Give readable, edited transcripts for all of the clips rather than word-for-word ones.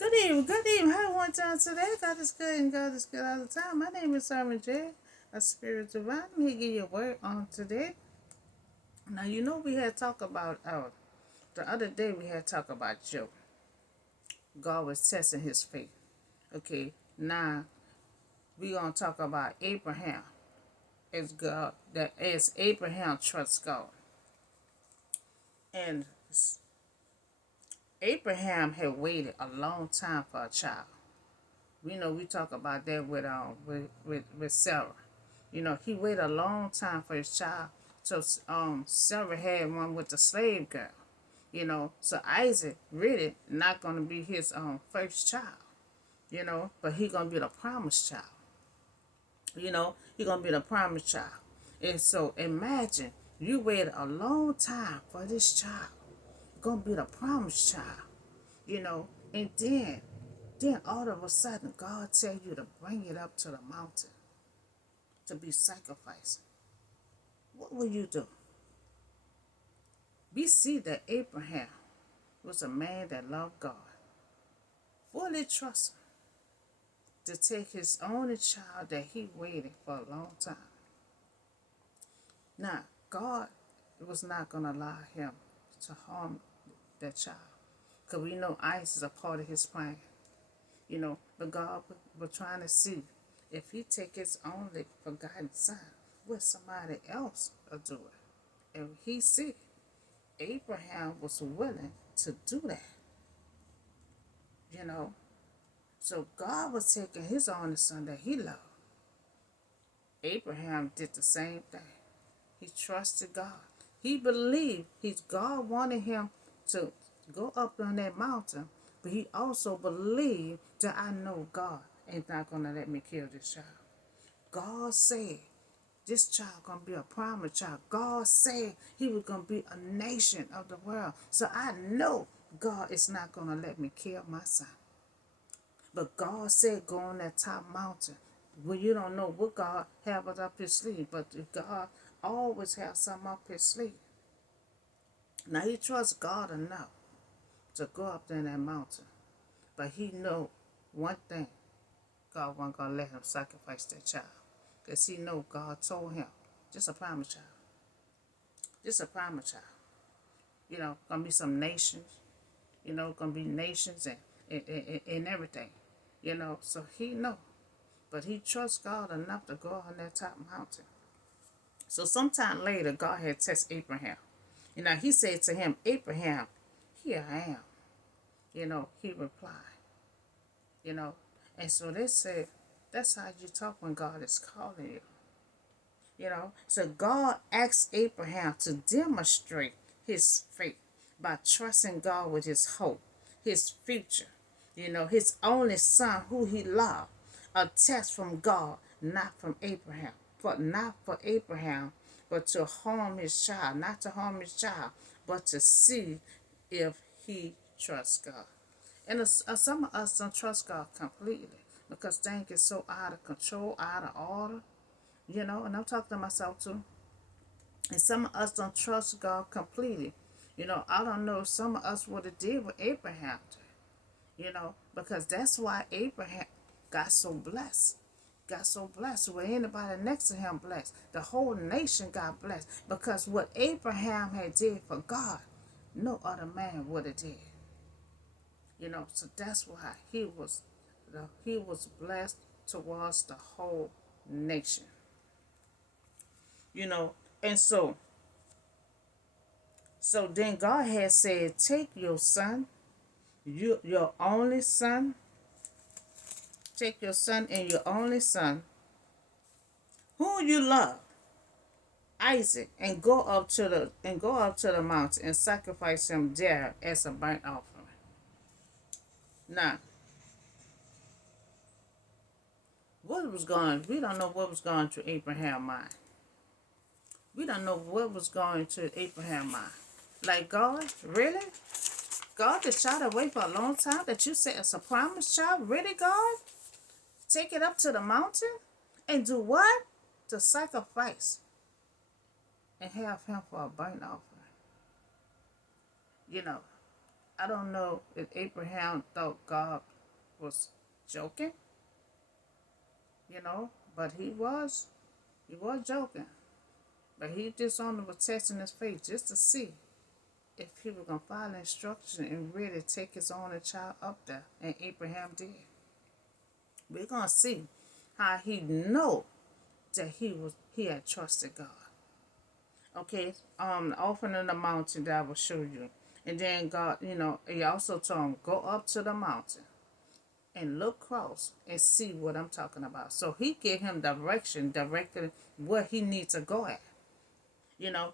Good evening. How one time today? God is good and God is good all the time. My name is Sermon J, a spirit divine. I'm here to give you a word on today. Now we had talked about the other day we had talked about Job. God was testing his faith. Okay, now we're gonna talk about Abraham as God that as Abraham trusts God. And Abraham had waited a long time for a child. We know we talk about that with Sarah. He waited a long time for his child. So Sarah had one with the slave girl. So Isaac really not gonna be his first child. But he gonna be the promised child. He gonna be the promised child. And so imagine you waited a long time for this child. Gonna be the promised child. And then all of a sudden God tell you to bring it up to the mountain to be sacrificed. What will you do? We see that Abraham was a man that loved God, fully trusted to take his only child that he waited for a long time. Now, God was not going to allow him to harm that child because we know Isaac is a part of his plan. But God was trying to see if he take his only forgotten son, what somebody else will do it. And he see Abraham was willing to do that. you know. So God was taking his only son that he loved. Abraham did the same thing. He trusted God. He believed God wanted him to go up on that mountain, but he also believed that I know God ain't not gonna let me kill this child. God said this child gonna be a promised child. God said he was gonna be a nation of the world. So I know God is not gonna let me kill my son. But God said go on that top mountain. Well, you don't know what God have up his sleeve, but God always has something up his sleeve. Now he trusts God enough to go up there in that mountain. But he know one thing. God wasn't going to let him sacrifice that child. Because he know God told him, just a promise child. Just a promise child. Going to be some nations. Going to be nations and everything. So he know. But he trusts God enough to go on that top mountain. So sometime later, God had tested Abraham. He said to him, Abraham, here I am. He replied. And so they said, that's how you talk when God is calling you. So God asked Abraham to demonstrate his faith by trusting God with his hope, his future, his only son who he loved. A test from God, not from Abraham, but not for Abraham, but to harm his child, not to harm his child, but to see if he trusts God. And some of us don't trust God completely because things get so out of control, out of order, and I'm talking to myself too. And some of us don't trust God completely. I don't know if some of us would have did what Abraham did, because that's why Abraham got so blessed. Got so blessed. With anybody next to him blessed. The whole nation got blessed. Because what Abraham had did for God, no other man would have did. So that's why he was blessed towards the whole nation. And so then God had said, take your son, your only son, take your son and your only son, who you love, Isaac, and go up to the mountain and sacrifice him there as a burnt offering. Now, we don't know what was going through Abraham's mind. We don't know what was going to Abraham's mind. Like, God, really? God, the child away for a long time that you said it's a promised child? Really, God? Take it up to the mountain and do what? To sacrifice and have him for a burnt offering. I don't know if Abraham thought God was joking, but he was joking. But he just only was testing his faith just to see if he was going to follow instruction and really take his only child up there. And Abraham did. We're going to see how he know that he had trusted God. Okay, the offering on the mountain that I will show you. And then God, he also told him, go up to the mountain and look close and see what I'm talking about. So he gave him directed where he needs to go at.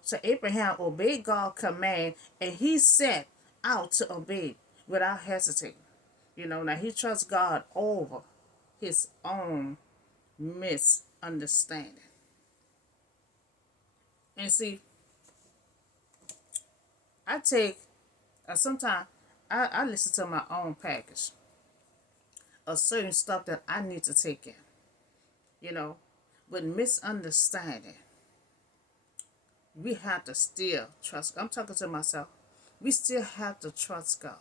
So Abraham obeyed God's command and he set out to obey without hesitating. Now he trusts God over his own misunderstanding. And see, I take, sometimes I listen to my own package of certain stuff that I need to take in. With misunderstanding, we have to still trust. I'm talking to myself. We still have to trust God.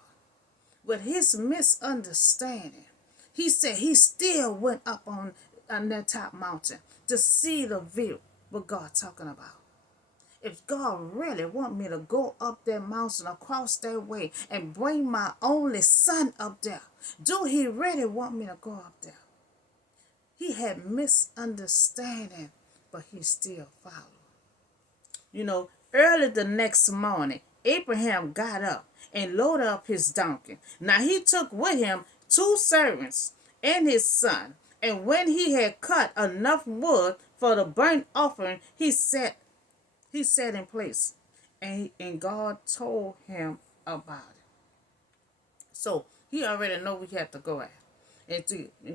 With his misunderstanding, he said he still went up on that top mountain to see the view what God talking about. If God really want me to go up that mountain across that way and bring my only son up there, do he really want me to go up there? He had misunderstanding, but he still followed. Early the next morning, Abraham got up and loaded up his donkey. Now he took with him 2 servants and his son. And when he had cut enough wood for the burnt offering, he set in place. And God told him about it. So he already know we have to go at. And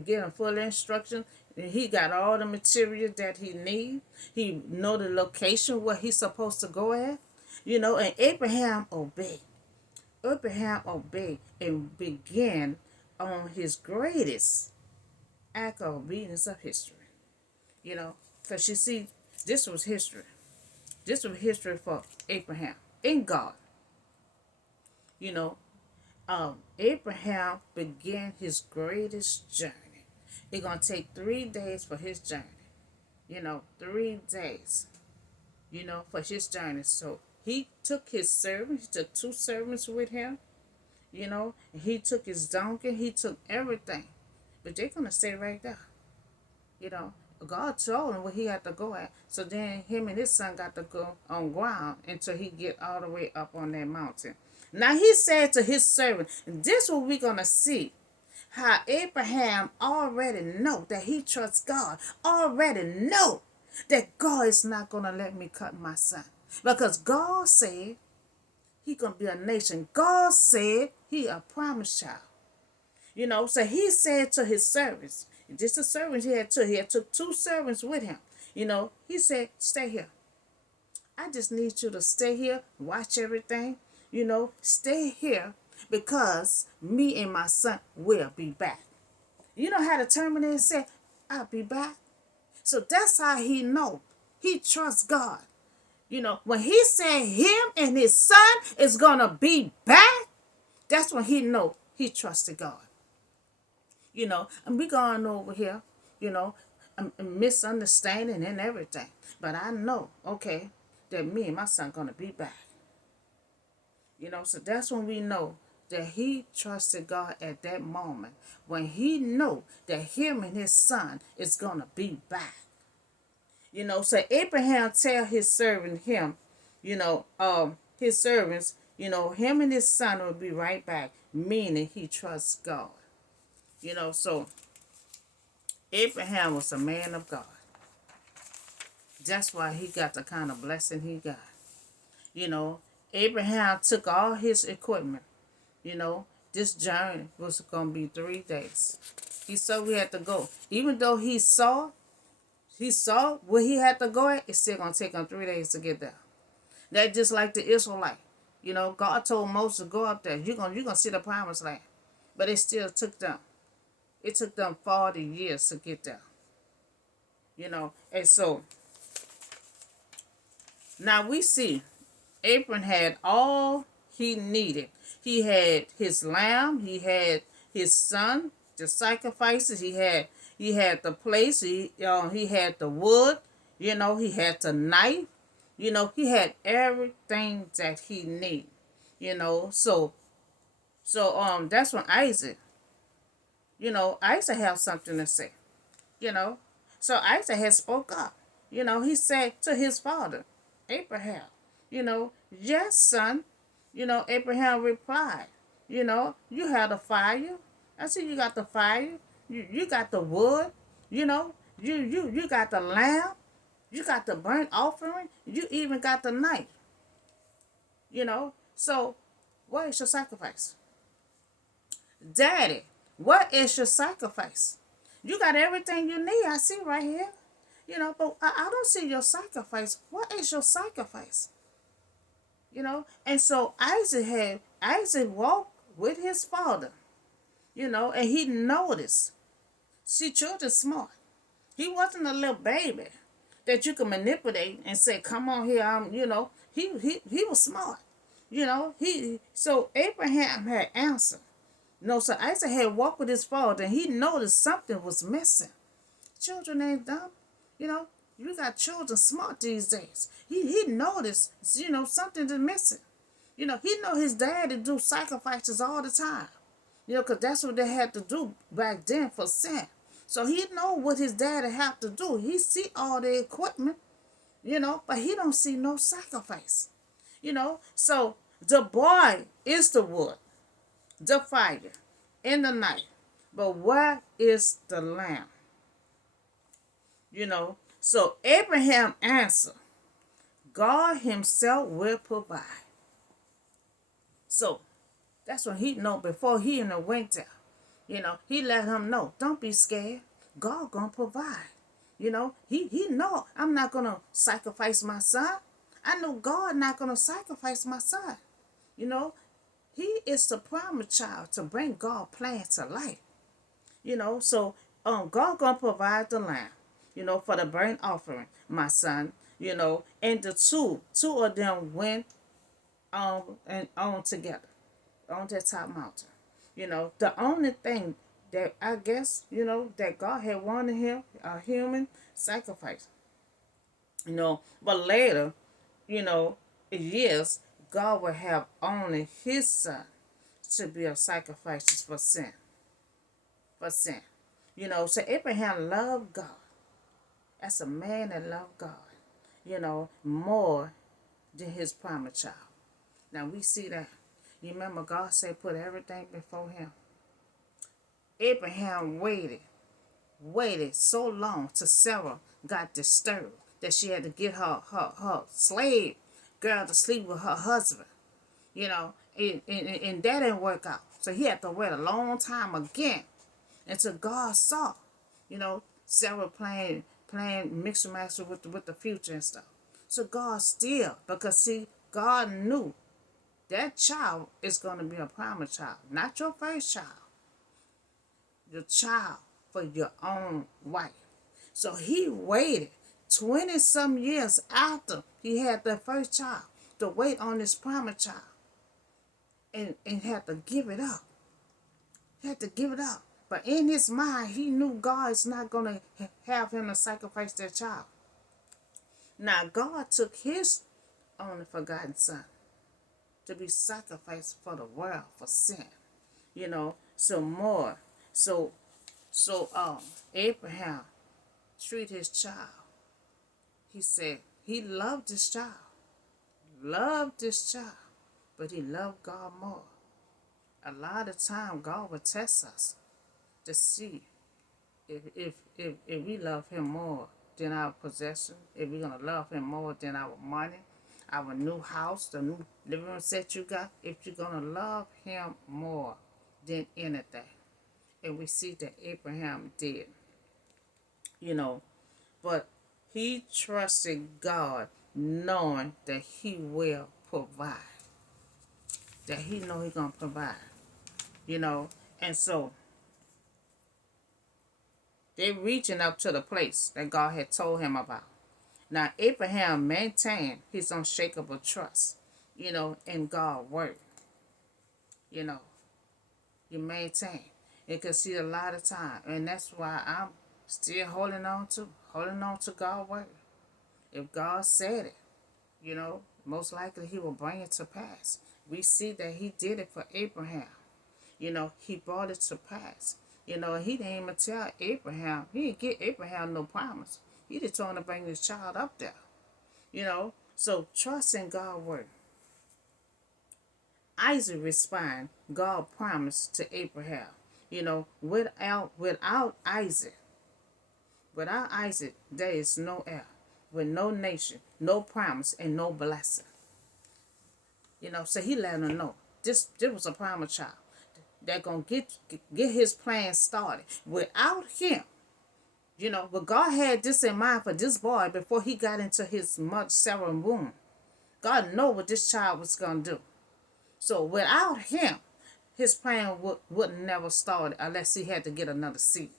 get him full instruction. And he got all the material that he need. He know the location where he's supposed to go at. And Abraham obeyed. Abraham obeyed and began on his greatest act of obedience of history. Because you see, this was history. This was history for Abraham in God. Abraham began his greatest journey. It's going to take 3 days for his journey. 3 days, for his journey. So he took his servant. He took 2 servants with him. And he took his donkey. He took everything. But they're going to stay right there. God told him where he had to go at. So then him and his son got to go on ground until he get all the way up on that mountain. Now he said to his servant, and this is what we're going to see, how Abraham already know that he trusts God, already know that God is not going to let me cut my son. Because God said he going to be a nation. God said he a promised child. So he said to his servants, just the servants he had took 2 servants with him. He said, stay here. I just need you to stay here, watch everything. Stay here because me and my son will be back. You know how the terminator said, I'll be back? So that's how he know. He trusts God. When he said him and his son is going to be back, that's when he know he trusted God. And we going over here, a misunderstanding and everything. But I know, okay, that me and my son going to be back. So that's when we know that he trusted God at that moment. When he know that him and his son is going to be back. So Abraham tell his servant his servants, him and his son will be right back. Meaning he trusts God. So Abraham was a man of God. That's why he got the kind of blessing he got. Abraham took all his equipment. This journey was going to be 3 days. He saw we had to go. Even though he saw where he had to go at, it's still going to take him 3 days to get there. That's just like the Israelite. God told Moses to go up there. You're gonna see the promised land. But it still took them. It took them 40 years to get there. And so now we see Abraham had all he needed He had his lamb. He had his son, the sacrifices. He had the place. He had the wood. He had the knife. He had everything that he needed. So that's when Isaac. Isaac had something to say. You know, so Isaac had spoke up. He said to his father, Abraham, yes, son. Abraham replied, you have the fire. I said, you got the fire. You got the wood. You got the lamb. You got the burnt offering. You even got the knife. So what is your sacrifice? Daddy, what is your sacrifice? You got everything you need. I see right here. But I don't see your sacrifice. What is your sacrifice? And so Isaac walked with his father, and he noticed. See, children smart. He wasn't a little baby that you can manipulate and say, "Come on here." He was smart. So Abraham had answered. So Isaac had walked with his father, and he noticed something was missing. Children ain't dumb. You got children smart these days. He noticed, something is missing. He know his daddy do sacrifices all the time. Because that's what they had to do back then for sin. So he know what his daddy have to do. He see all the equipment, but he don't see no sacrifice. So the boy is the wood, the fire, and the knife. But where is the lamb? So Abraham answered, God himself will provide. So that's when he know before he even went there. He let him know, don't be scared. God gonna provide. He know I'm not gonna sacrifice my son. I know God not gonna sacrifice my son. He is the promised child to bring God plan to life. So God gonna provide the lamb, for the burnt offering, my son, and the two of them went on together on that top mountain. The only thing that I guess, that God had wanted him, a human sacrifice. But later, years, God will have only his son to be a sacrifice for sin. For sin. So Abraham loved God. That's a man that loved God, more than his promised child. Now we see that. You remember God said put everything before him. Abraham waited so long till Sarah got disturbed that she had to get her slave girl to sleep with her husband. And that didn't work out. So he had to wait a long time again until God saw, Sarah playing mixed master with the future and stuff. So God still, because see, God knew that child is going to be a promised child, not your first child. Your child for your own wife. So he waited 20-some years after he had that first child to wait on this promised child and had to give it up. He had to give it up. But in his mind, he knew God's not going to have him to sacrifice that child. Now, God took his only forgotten son to be sacrificed for the world, for sin. So Abraham treated his child. He said he loved this child. But he loved God more. A lot of time God will test us to see if we love him more than our possession, if we're going to love him more than our money, our new house, the new living room set you got, if you're going to love him more than anything. And we see that Abraham did, but he trusted God knowing that he will provide, that he know he's going to provide, and so they're reaching up to the place that God had told him about. Now, Abraham maintained his unshakable trust, in God's word. You know, you maintain. It can see a lot of time, and that's why I'm still holding on to God's word. If God said it, most likely He will bring it to pass. We see that He did it for Abraham. He brought it to pass. He didn't even tell Abraham. He didn't give Abraham no promise. He just told him to bring his child up there. So trust in God's word. Isaac responded, God promised to Abraham. Without Isaac, there is no heir, with no nation, no promise, and no blessing. So he let him know this was a promised child that gonna get his plan started. Without him, but God had this in mind for this boy before he got into his mother Sarah's womb. God know what this child was gonna do. So without him, his plan would never start unless he had to get another seed.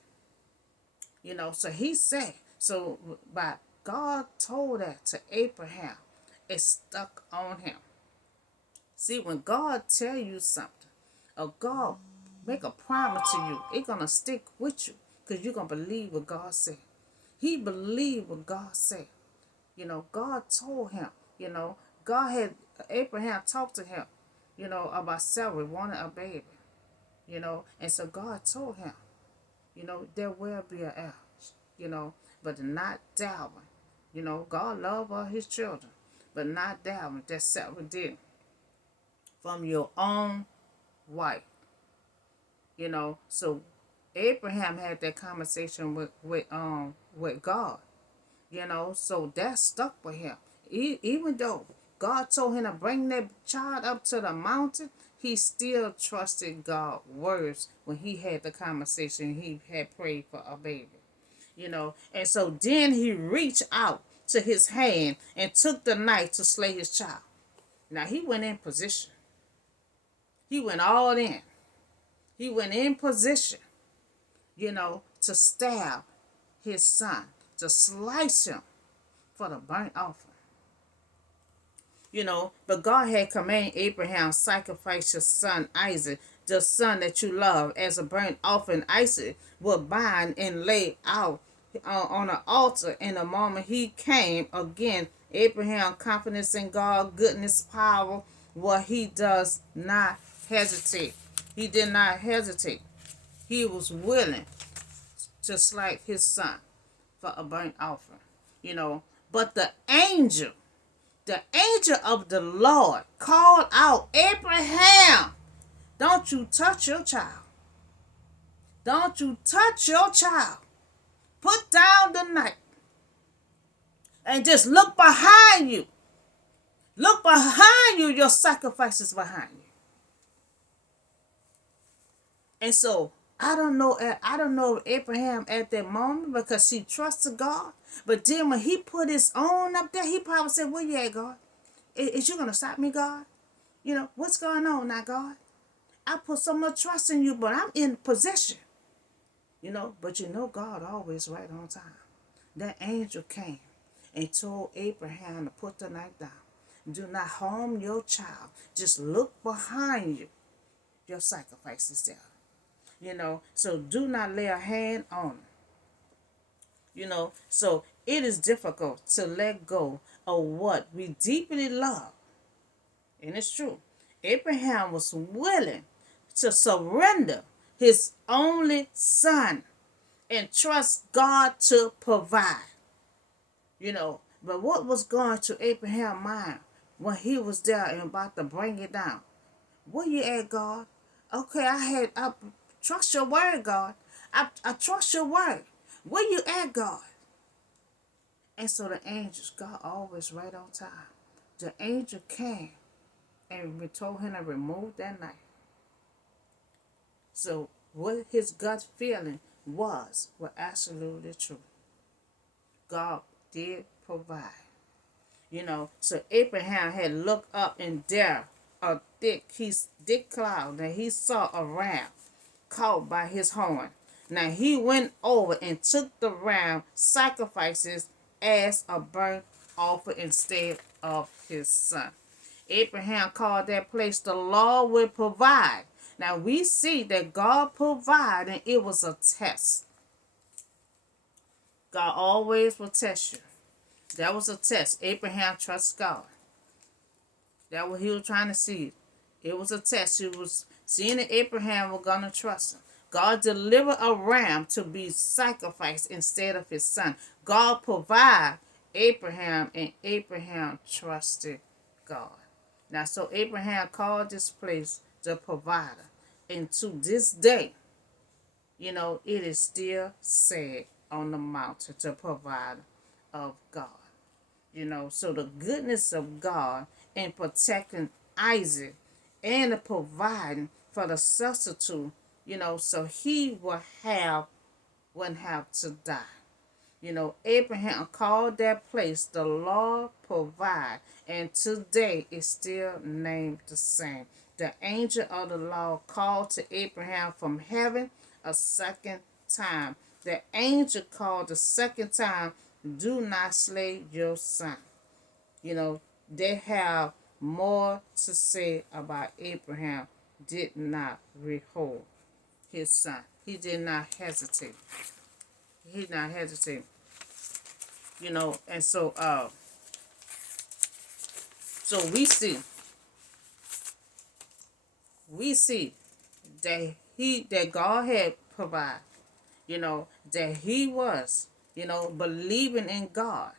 So he said, but God told that to Abraham. It stuck on him. See, when God tell you something, or God make a promise to you, it's going to stick with you because you're going to believe what God said. He believed what God said. God told him, God had Abraham talked to him, about Sarah wanting a baby, and so God told him, there will be an heir, but not Darwin. God loved all his children, but not Darwin, that Sarah did from your own wife. So Abraham had that conversation with God. So that stuck with him. Even though God told him to bring that child up to the mountain, he still trusted God's words when he had the conversation. He had prayed for a baby. And so then he reached out to his hand and took the knife to slay his child. Now he went in position. He went all in. He went in position, to stab his son, to slice him for the burnt offering. But God had commanded Abraham, sacrifice your son Isaac, the son that you love, as a burnt offering. Isaac would bind and lay out on an altar. In the moment he came again, Abraham confidence in God, goodness, power, what he does not hesitate. He did not hesitate. He was willing to slay his son for a burnt offering. But the angel of the Lord called out, Abraham, don't you touch your child. Don't you touch your child. Put down the knife and just look behind you. Look behind you, your sacrifice is behind you. And so I don't know Abraham at that moment because he trusted God. But then when he put his own up there, he probably said, where you at, God? Is you going to stop me, God? What's going on now, God? I put so much trust in you, but I'm in position. But God always right on time. That angel came and told Abraham to put the knife down. Do not harm your child. Just look behind you. Your sacrifice is there. So do not lay a hand on them. So it is difficult to let go of what we deeply love. And it's true. Abraham was willing to surrender his only son and trust God to provide. But what was going to Abraham's mind when he was there and about to bring it down? Where you at, God? Okay, I trust your word, God. I trust your word. Where you at, God? And so the angels, God always right on time. The angel came and we told him to remove that knife. So what his gut feeling was absolutely true. God did provide. So Abraham had looked up and there a thick cloud that he saw a ram caught by his horn. Now he went over and took the ram sacrifices as a burnt offering instead of his son. Abraham called that place the Lord will provide. Now we see that God provided, and it was a test. God always will test you. That was a test. Abraham trusts God. That's what he was trying to see. It was a test. He was seeing that Abraham was going to trust him. God delivered a ram to be sacrificed instead of his son. God provided Abraham, and Abraham trusted God. Now, so Abraham called this place the provider. And to this day, it is still said on the mountain, the provider of God. So the goodness of God in protecting Isaac and the providing for the substitute, so he wouldn't have to die. Abraham called that place the Lord provide, and today it's still named the same. The angel of the Lord called to Abraham from heaven a second time. The angel called the second time, do not slay your son. They have more to say about Abraham did not withhold his son. He did not hesitate. He did not hesitate. And so we see that God had provided, that he was, believing in God,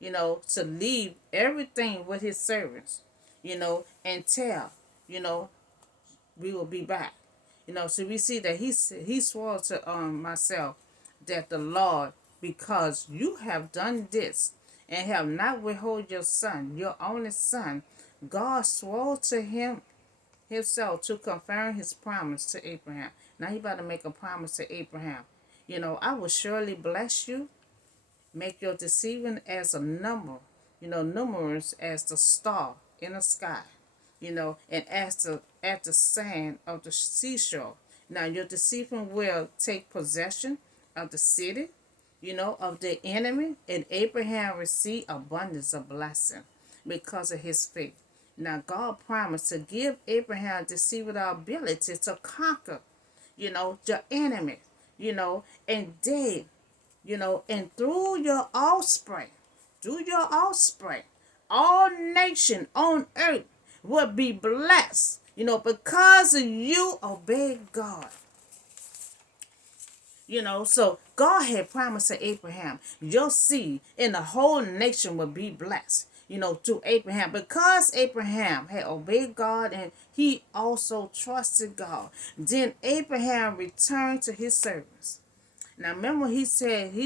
to leave everything with his servants, and tell, we will be back. So we see that he swore to myself that the Lord, because you have done this and have not withheld your son, your only son, God swore to himself to confirm his promise to Abraham. Now he about to make a promise to Abraham. I will surely bless you, make your deceiving as a number, numerous as the star in the sky, and as at the sand of the seashore. Now your deceiving will take possession of the city, of the enemy, and Abraham received abundance of blessing because of his faith. Now God promised to give Abraham deceiving ability to conquer, the enemy, and they, and through your offspring, all nation on earth will be blessed, because you obey God. So God had promised to Abraham, your seed and the whole nation will be blessed, through Abraham. Because Abraham had obeyed God and he also trusted God, then Abraham returned to his servants. Now remember he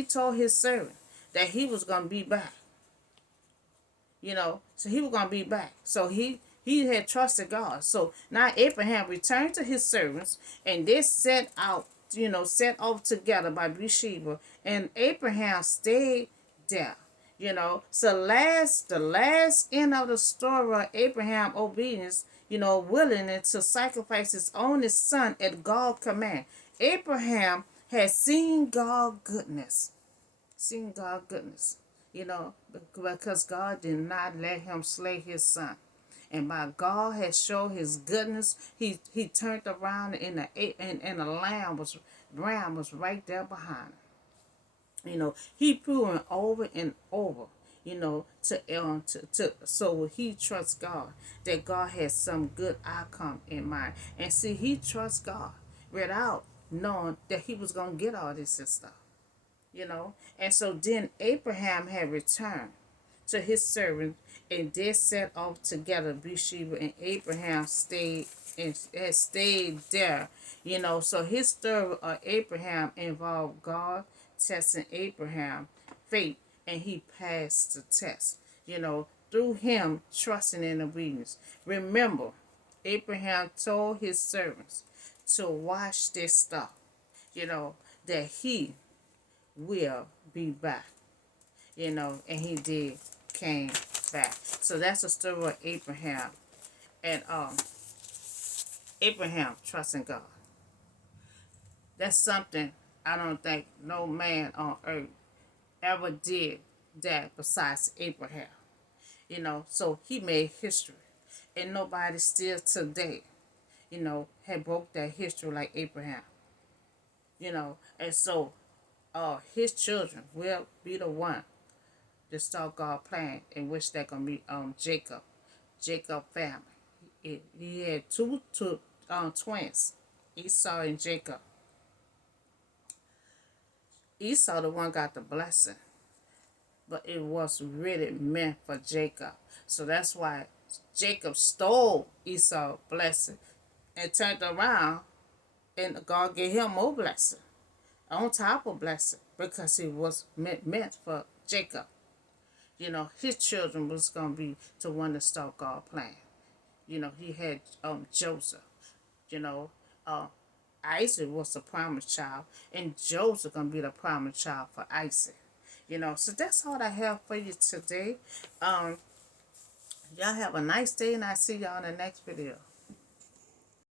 told his servant that he was going to be back. So he was going to be back. So he had trusted God. So now Abraham returned to his servants, and they set off together by Beersheba, and Abraham stayed there. So the last end of the story of Abraham obedience, willing to sacrifice his only son at God's command. Abraham had seen God's goodness. Seen God's goodness. Because God did not let him slay his son. And by God has shown his goodness, he turned around and the ram was right there behind him. He proven over and over, so he trusts God, that God has some good outcome in mind. And see, he trusts God without knowing that he was going to get all this and stuff. And so then Abraham had returned to his servant, and they set off together, Beersheba, and Abraham stayed there. So his story of Abraham involved God testing Abraham faith, and he passed the test. Through him trusting in obedience. Remember, Abraham told his servants to watch this stuff. That he will be back, and he did came back. So that's the story of Abraham, and Abraham trusting God. That's something I don't think no man on earth ever did that besides Abraham. So he made history. And nobody still today, had broke that history like Abraham. And so his children will be the one to start God plan, in which they're gonna be Jacob family. He had two twins, Esau and Jacob. Esau the one got the blessing, but it was really meant for Jacob. So that's why Jacob stole Esau's blessing and turned around, and God gave him more blessing on top of blessing, because it was meant for Jacob. His children was gonna be the one to start God plan. He had Joseph. You know, uh, Isaac was the promised child, and Joseph gonna be the promised child for Isaac. So that's all I have for you today. Y'all have a nice day, and I see y'all in the next video.